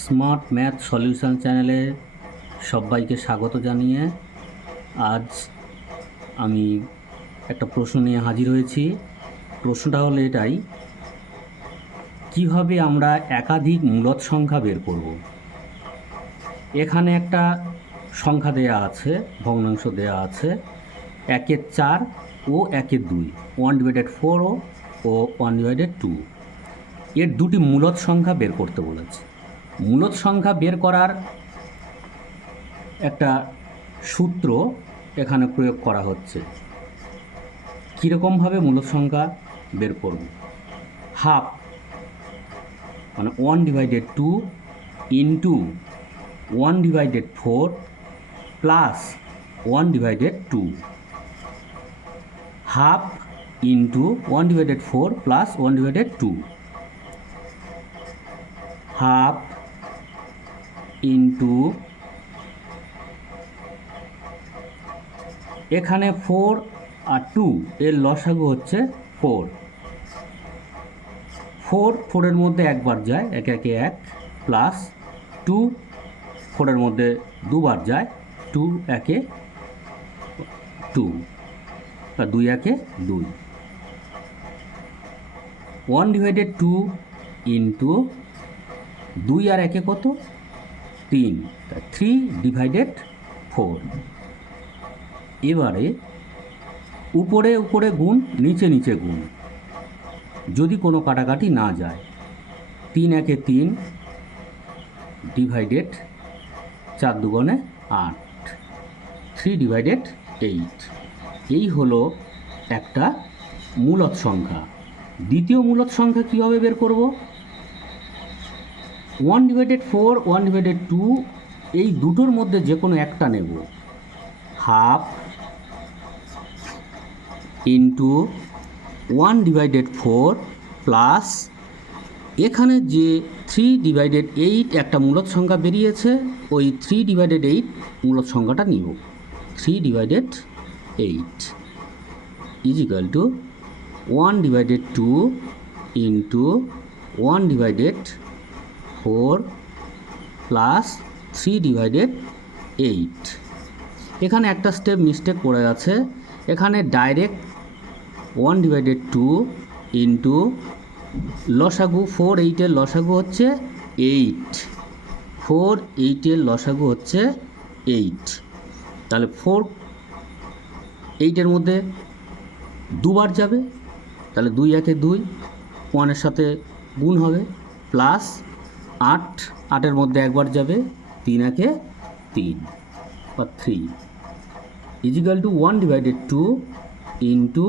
Smart math solution চ্যানেলে সবাইকে স্বাগত জানিয়ে আজ আমি একটা প্রশ্ন নিয়ে হাজির হয়েছি। প্রশ্নটা হলো এটাই, কিভাবে আমরা একাধিক মূলদ সংখ্যা বের করব। এখানে একটা সংখ্যা দেয়া আছে, ভগ্নাংশ দেয়া আছে 1/4 ও 1/2, 1/4 ও 1/2। এর দুটি মূলদ সংখ্যা বের করতে বলেছে। মূলদ সংখ্যা বের করার একটা সূত্র এখানে প্রয়োগ করা হচ্ছে। কীরকমভাবে মূলদ সংখ্যা বের করব? হাফ মানে 1/2 into 1/4 plus 1/2। Half into 1/4 plus 1/2। Half into এখানে 4 আর 2 এর লসাগু হচ্ছে 4। 4 এর মধ্যে একবার যায়, 1 1 1, প্লাস 2 4 এর মধ্যে দুবার যায়, 2 1 2, 2 1 2। 1/2 ইন্টু 2 আর 1 কত? 3, 3/4। এবারে উপরে উপরে গুণ, নিচে নিচে গুণ, যদি কোনো কাটাকাটি না যায়। 3 1 3 ডিভাইডেড 4 2 8, 3/8। এই হলো একটা মূলদ সংখ্যা। দ্বিতীয় মূলদ সংখ্যা কীভাবে বের করব? 1/4 1/2 এই দুটোর মধ্যে যে কোনো একটা নেব। হাফ ইন্টু 1/4 প্লাস এখানে যে 3/8 একটা মূলদ সংখ্যা বেরিয়েছে, ওই 3/8 মূলদ সংখ্যাটা নিব। 3/8 ইজিক্যাল টু 1/2 ইন্টু 1/4 প্লাস 3/8। এখানে একটা স্টেপ মিস্টেক করে আছে। এখানে ডাইরেক্ট 1/2 ইন্টু লসাগু 4 8 এর লসাগু হচ্ছে 8, 4 8 এর লসাগু হচ্ছে 8। তাহলে 4 8 এর মধ্যে দুবার যাবে, তাহলে 2 1 2, 1 এর সাথে গুণ হবে, প্লাস 8 8 এর মধ্যে একবার যাবে, 3 1 3 বা 3 ইজিক্যাল টু 1/2 ইন্টু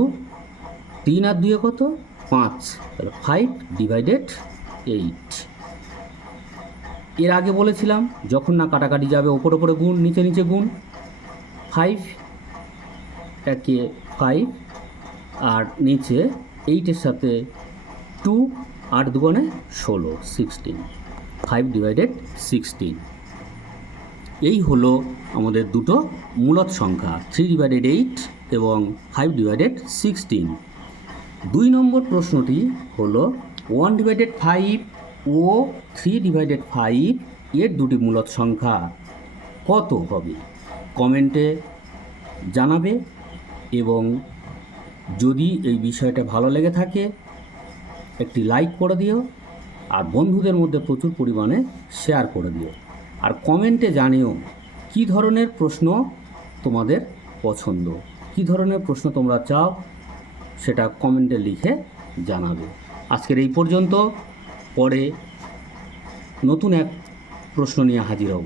3 আর 2 কত? 5, তাহলে 5/8। এর আগে বলেছিলাম যখন না কাটাকাটি যাবে ওপরে ওপরে গুণ, নিচে নিচে গুণ। 5 1 5 আর নিচে 8 এর সাথে 2, 8 2 16, 16, 5/16। এই হলো আমাদের দুটো মূলদ সংখ্যা, 3/8 এবং 5/16। 2 নম্বর প্রশ্নটি হলো 1/5 ও 3/5 এর দুটি মূলদ সংখ্যা কত হবে? কমেন্টে জানাবে এবং যদি এই বিষয়টা ভালো লেগে থাকে একটি লাইক করে দিও, আর বন্ধুদের মধ্যে প্রচুর পরিমাণে শেয়ার করে দিও। আর কমেন্টে জানিও কী ধরনের প্রশ্ন তোমাদের পছন্দ, কী ধরনের প্রশ্ন তোমরা চাও, সেটা কমেন্টে লিখে জানাবে। আজকের এই পর্যন্ত, পরে নতুন এক প্রশ্ন নিয়ে হাজির হব।